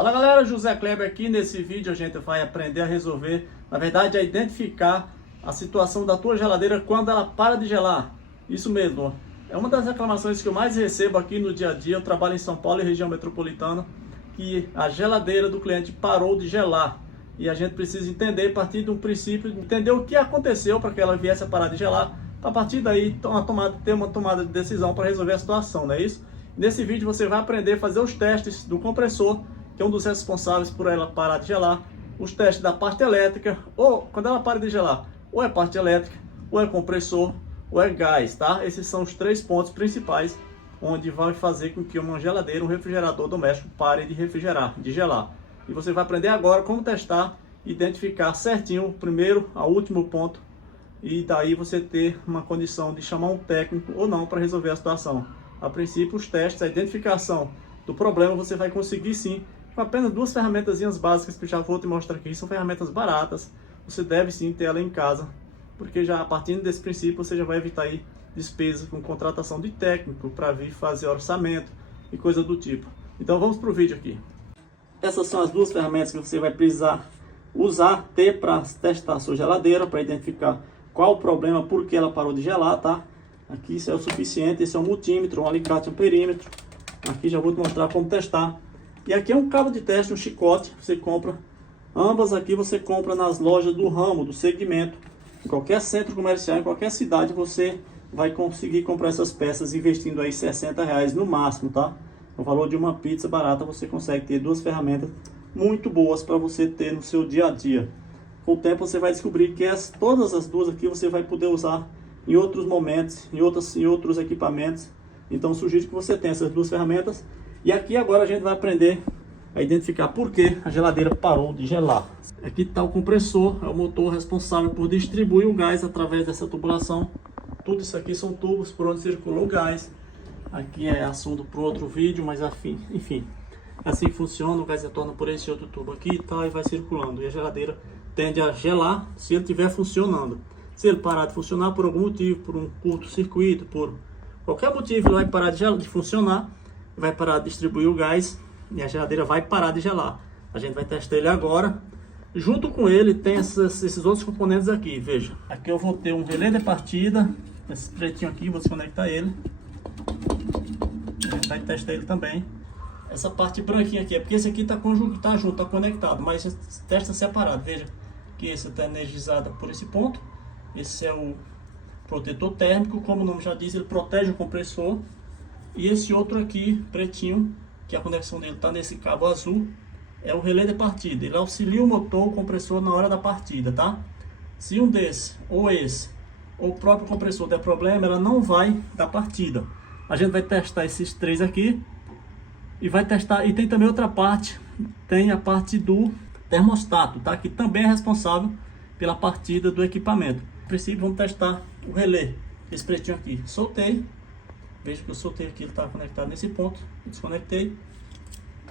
Fala galera, José Kleber aqui. Nesse vídeo a gente vai aprender a resolver, na verdade a identificar a situação da tua geladeira quando ela para de gelar. Isso mesmo, é uma das reclamações que eu mais recebo aqui no dia a dia. Eu trabalho em São Paulo e região metropolitana, que a geladeira do cliente parou de gelar. E a gente precisa entender, a partir de um princípio, entender o que aconteceu para que ela viesse a parar de gelar. A partir daí, ter uma tomada de decisão para resolver a situação, não é isso? Nesse vídeo você vai aprender a fazer os testes do compressor, que é um dos responsáveis por ela parar de gelar, os testes da parte elétrica, ou quando ela para de gelar, ou é parte elétrica, ou é compressor, ou é gás, tá? Esses são os três pontos principais onde vai fazer com que uma geladeira, um refrigerador doméstico pare de refrigerar, de gelar. E você vai aprender agora como testar, identificar certinho o primeiro ao último ponto, e daí você ter uma condição de chamar um técnico ou não para resolver a situação. A princípio, os testes, a identificação do problema você vai conseguir sim, com apenas duas ferramentas básicas que eu já vou te mostrar aqui. São ferramentas baratas, você deve sim ter ela em casa, porque já a partir desse princípio você já vai evitar aí despesas com contratação de técnico para vir fazer orçamento e coisa do tipo. Então vamos para o vídeo aqui. Essas são as duas ferramentas que você vai precisar ter para testar a sua geladeira, para identificar qual o problema, por que ela parou de gelar, tá? Aqui isso é o suficiente. Esse é um multímetro, um alicate, um perímetro. Aqui já vou te mostrar como testar. E aqui é um cabo de teste, um chicote, você compra. Ambas aqui você compra nas lojas do ramo, do segmento. Em qualquer centro comercial, em qualquer cidade, você vai conseguir comprar essas peças investindo aí R$60 no máximo, tá? O valor de uma pizza barata, você consegue ter duas ferramentas muito boas para você ter no seu dia a dia. Com o tempo você vai descobrir que todas as duas aqui você vai poder usar em outros momentos, em outros equipamentos. Então sugiro que você tenha essas duas ferramentas. E aqui agora a gente vai aprender a identificar por que a geladeira parou de gelar. Aqui está o compressor, é o motor responsável por distribuir o gás através dessa tubulação. Tudo isso aqui são tubos por onde circula o gás. Aqui é assunto para outro vídeo, mas enfim, assim funciona. O gás retorna por esse outro tubo aqui e tal, e vai circulando. E a geladeira tende a gelar se ele estiver funcionando. Se ele parar de funcionar por algum motivo, por um curto-circuito, por qualquer motivo, ele vai parar de funcionar, vai parar de distribuir o gás e a geladeira vai parar de gelar. A gente vai testar ele agora. Junto com ele tem esses outros componentes aqui, veja. Aqui eu vou ter um relé de partida, esse pretinho aqui, vou desconectar ele. A gente vai testar ele também. Essa parte branquinha aqui é porque esse aqui está junto, está conectado, mas testa separado. Veja que esse está energizado por esse ponto. Esse é o protetor térmico, como o nome já diz, ele protege o compressor. E esse outro aqui, pretinho, que a conexão dele está nesse cabo azul, é o relé de partida. Ele auxilia o motor, o compressor na hora da partida, tá? Se um desses, ou esse, ou o próprio compressor der problema, ela não vai dar partida. A gente vai testar esses três aqui e vai testar. E tem também outra parte, tem a parte do termostato, tá? Que também é responsável pela partida do equipamento. A princípio vamos testar o relé, esse pretinho aqui. Soltei, veja que eu soltei aqui, ele está conectado nesse ponto. Desconectei.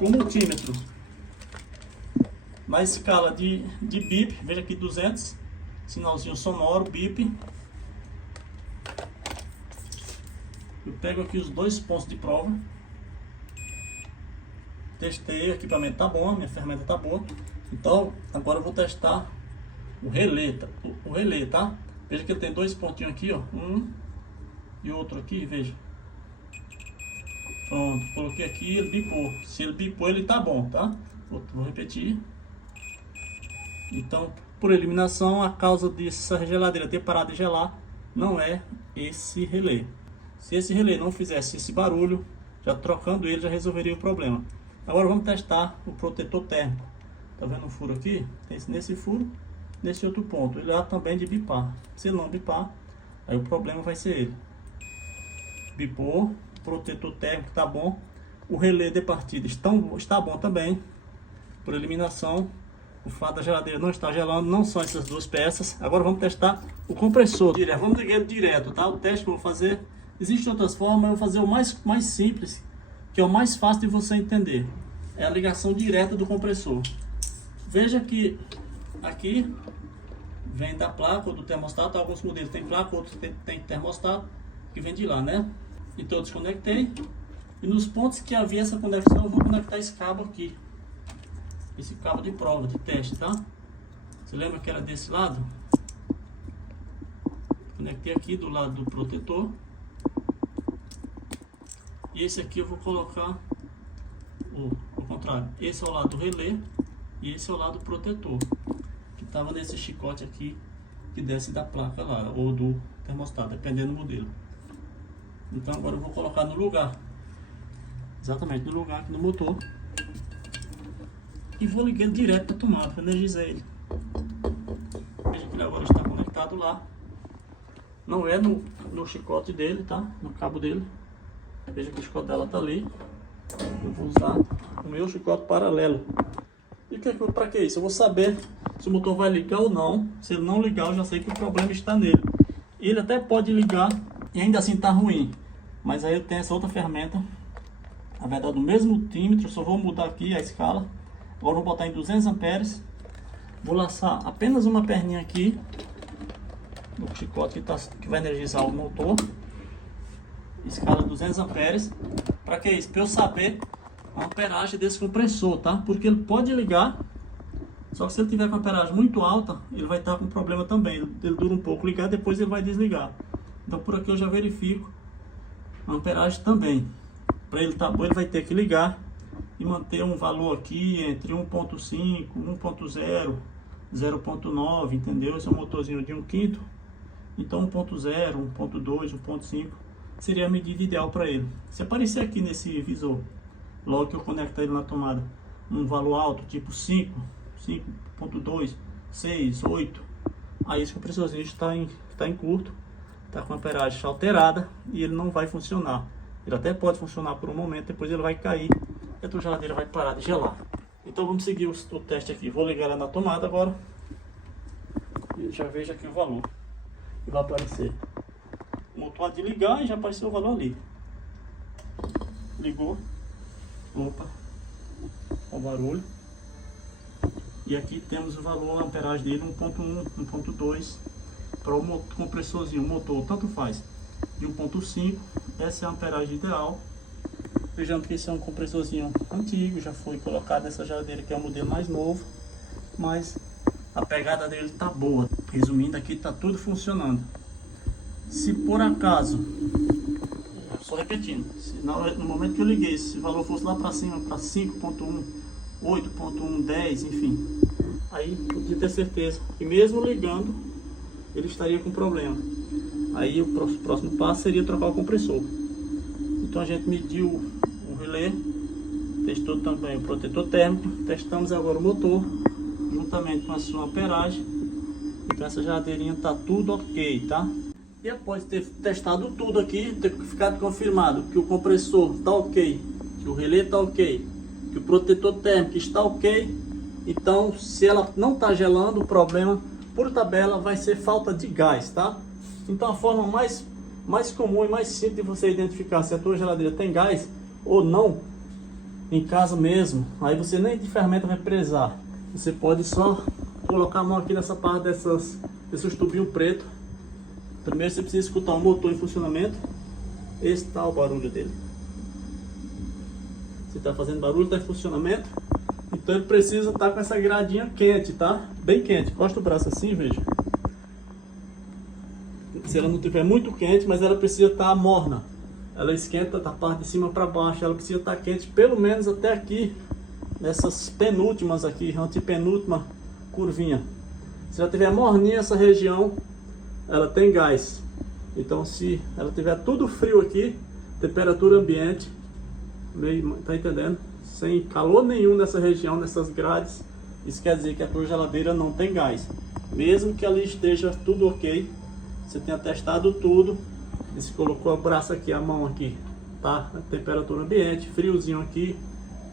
O multímetro na escala de bip, veja aqui 200, sinalzinho sonoro, bip. Eu pego aqui os dois pontos de prova. Testei, o equipamento tá bom, a minha ferramenta tá boa. Então agora eu vou testar o relé, tá? Veja que ele tem dois pontinhos aqui, ó, um e outro aqui, veja. Pronto, coloquei aqui, ele bipou. Se ele bipou, ele tá bom, tá? Vou repetir. Então, por eliminação, a causa dessa geladeira ter parado de gelar não é esse relé. Se esse relé não fizesse esse barulho, já trocando ele já resolveria o problema. Agora vamos testar o protetor térmico. Tá vendo um furo aqui? Tem nesse furo, nesse outro ponto. Ele é também de bipar. Se ele não bipar, aí o problema vai ser ele. Bipou, o protetor térmico tá bom. O relé de partida está bom também. Por eliminação, o fato da geladeira não estar gelando, não são essas duas peças. Agora vamos testar o compressor. Vamos ligar ele direto, tá? O teste que eu vou fazer, existem outras formas, eu vou fazer o mais simples, que é o mais fácil de você entender. É a ligação direta do compressor. Veja que aqui vem da placa ou do termostato. Alguns modelos tem placa, outros tem termostato, que vem de lá, né? Então eu desconectei. E nos pontos que havia essa conexão, eu vou conectar esse cabo aqui. esse cabo de prova, de teste, tá? Você lembra que era desse lado? Conectei aqui do lado do protetor. E esse aqui eu vou colocar ao contrário. Esse é o lado do relé e esse é o lado protetor, que estava nesse chicote aqui que desce da placa lá, ou do termostato, dependendo do modelo. Então agora eu vou colocar no lugar, exatamente no lugar aqui no motor, e vou ligar direto para a tomada para energizar ele. Veja que ele agora está conectado lá, não é no chicote dele, tá? No cabo dele. Veja que o chicote dela está ali. Eu vou usar o meu chicote paralelo. E para que isso? Eu vou saber se o motor vai ligar ou não. Se ele não ligar, eu já sei que o problema está nele. Ele até pode ligar e ainda assim está ruim. Mas aí eu tenho essa outra ferramenta. Na verdade, o mesmo multímetro, só vou mudar aqui a escala. Agora eu vou botar em 200 amperes. Vou laçar apenas uma perninha aqui no chicote que vai energizar o motor. Escala 200 amperes. Para que isso? Para eu saber a amperagem desse compressor, tá? Porque ele pode ligar, só que se ele tiver com a amperagem muito alta, ele vai estar com problema também. Ele dura um pouco ligar, depois ele vai desligar. Então por aqui eu já verifico a amperagem também. Para ele estar bom, ele vai ter que ligar e manter um valor aqui entre 1.5, 1.0, 0.9, entendeu? Esse é um motorzinho de 1/5. Então 1.0, 1.2, 1.5 seria a medida ideal para ele. Se aparecer aqui nesse visor, logo que eu conectar ele na tomada, um valor alto, tipo 5, 5.2, 6, 8, aí esse compressorzinho está em curto, está com a amperagem alterada e ele não vai funcionar. Ele até pode funcionar por um momento, depois ele vai cair e a tua geladeira vai parar de gelar. Então vamos seguir o teste aqui. Vou ligar ela na tomada agora e já vejo aqui o valor que vai aparecer. O motor de ligar e já apareceu o valor ali. Ligou. Opa, o barulho. E aqui temos o valor, a amperagem dele, 1.1, 1.2 para o compressorzinho, o motor, tanto faz, de 1.5, essa é a amperagem ideal. Vejamos que esse é um compressorzinho antigo, já foi colocado nessa geladeira que é o modelo mais novo, mas a pegada dele tá boa. Resumindo, aqui tá tudo funcionando. Se por acaso, só repetindo, no momento que eu liguei, se o valor fosse lá para cima, para 5.1, 8.1, 10, enfim, aí eu podia ter certeza que mesmo ligando, ele estaria com problema. Aí o próximo passo seria trocar o compressor. Então a gente mediu o relé, testou também o protetor térmico, testamos agora o motor, juntamente com a sua amperagem. Então essa geladeirinha tá tudo ok, tá? E após ter testado tudo aqui, ter ficado confirmado que o compressor está ok, que o relé está ok, que o protetor térmico está ok, então se ela não está gelando, o problema por tabela vai ser falta de gás, tá? Então a forma mais comum e mais simples de você identificar se a tua geladeira tem gás ou não, em casa mesmo, aí você nem de ferramenta vai precisar. Você pode só colocar a mão aqui nessa parte desses tubinhos pretos. Primeiro você precisa escutar o motor em funcionamento. Esse tá o barulho dele. Se está fazendo barulho, está em funcionamento. Então ele precisa estar com essa gradinha quente, tá? Bem quente. Encosta o braço assim, veja. Se ela não estiver muito quente, mas ela precisa estar morna. Ela esquenta da parte de cima para baixo. Ela precisa estar quente pelo menos até aqui, nessas penúltimas aqui, antepenúltima curvinha. Se ela estiver morninha essa região, ela tem gás. Então se ela tiver tudo frio aqui, temperatura ambiente, tá entendendo? Sem calor nenhum nessa região, nessas grades, isso quer dizer que a tua geladeira não tem gás. Mesmo que ali esteja tudo ok, você tenha testado tudo, e se colocou o braço aqui, a mão aqui, tá? A temperatura ambiente, friozinho aqui,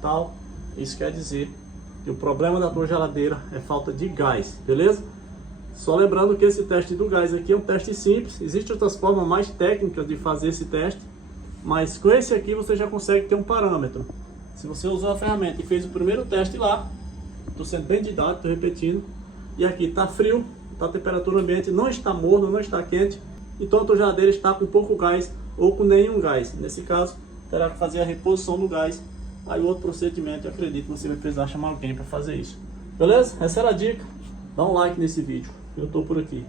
tal, isso quer dizer que o problema da tua geladeira é falta de gás, beleza? Só lembrando que esse teste do gás aqui é um teste simples. Existem outras formas mais técnicas de fazer esse teste, mas com esse aqui você já consegue ter um parâmetro. Se você usou a ferramenta e fez o primeiro teste lá, estou sendo bem didático, estou repetindo, e aqui está frio, tá, a temperatura ambiente não está morna, não está quente, então a tua geladeira está com pouco gás ou com nenhum gás. Nesse caso, terá que fazer a reposição do gás aí outro procedimento, eu acredito que você vai precisar chamar alguém para fazer isso. Beleza? Essa era a dica. Dá um like nesse vídeo. Eu tô por aqui.